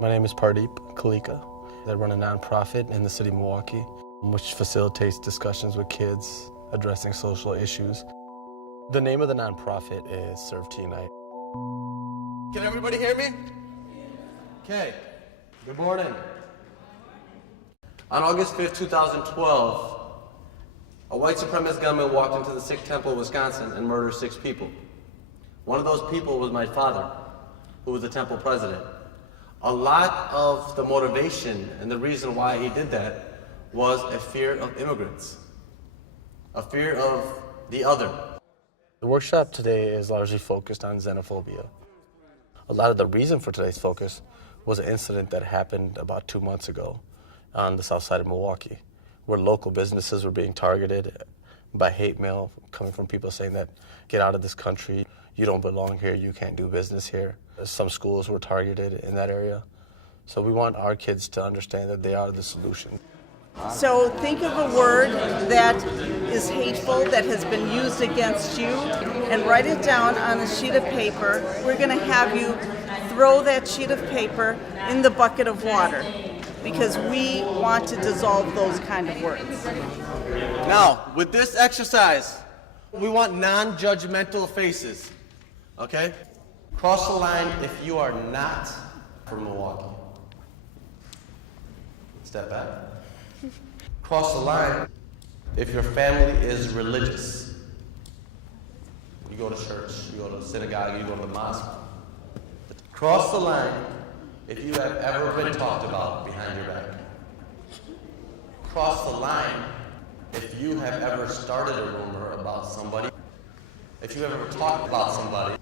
My name is Pardeep Kalika. I run a nonprofit in the city of Milwaukee, which facilitates discussions with kids addressing social issues. The name of the nonprofit is Serve to Unite. Can everybody hear me? Okay. Good morning. On August 5th, 2012, a white supremacist gunman walked into the Sikh temple of Wisconsin and murdered 6 people. One of those people was my father, who was the temple president. A lot of the motivation and the reason why he did that was a fear of immigrants, a fear of the other. The workshop today is largely focused on xenophobia. A lot of the reason for today's focus was an incident that happened about 2 months ago on the south side of Milwaukee, where local businesses were being targeted by hate mail coming from people saying that, get out of this country, you don't belong here, you can't do business here. Some schools were targeted in that area. So we want our kids to understand that they are the solution. So think of a word that is hateful, that has been used against you, and write it down on a sheet of paper. We're going to have you throw that sheet of paper in the bucket of water, because we want to dissolve those kind of words. Now, with this exercise, we want non-judgmental faces, okay? Cross the line if you are not from Milwaukee. Step back. Cross the line if your family is religious. You go to church, you go to the synagogue, you go to the mosque. Cross the line if you have ever been talked about behind your back. Cross the line if you have ever started a rumor about somebody. If you have ever talked about somebody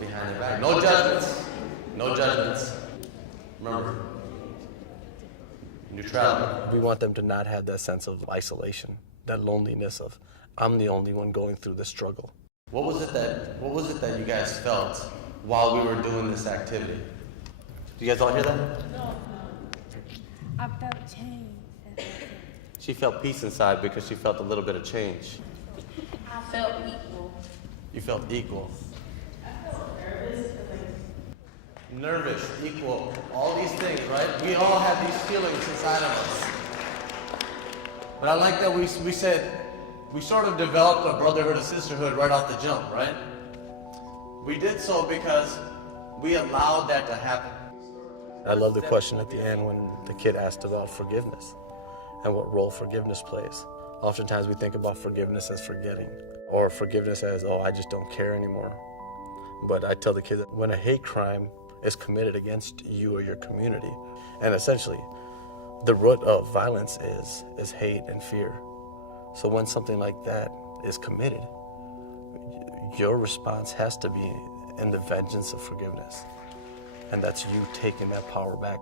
behind their back. No judgments. No judgments. Remember, neutrality. We want them to not have that sense of isolation, that loneliness of, I'm the only one going through this struggle. What was it that you guys felt while we were doing this activity? Do you guys all hear that? No. I felt change. She felt peace inside because she felt a little bit of change. I felt equal. You felt equal. I felt Nervous, equal, all these things, right? We all have these feelings inside of us. But I like that we said, we sort of developed a brotherhood, a sisterhood right off the jump, right? We did so because we allowed that to happen. I love the question at the end when the kid asked about forgiveness and what role forgiveness plays. Oftentimes we think about forgiveness as forgetting, or forgiveness as, oh, I just don't care anymore. But I tell the kids that when a hate crime is committed against you or your community, and essentially the root of violence is hate and fear. So when something like that is committed, your response has to be in the vengeance of forgiveness. And that's you taking that power back.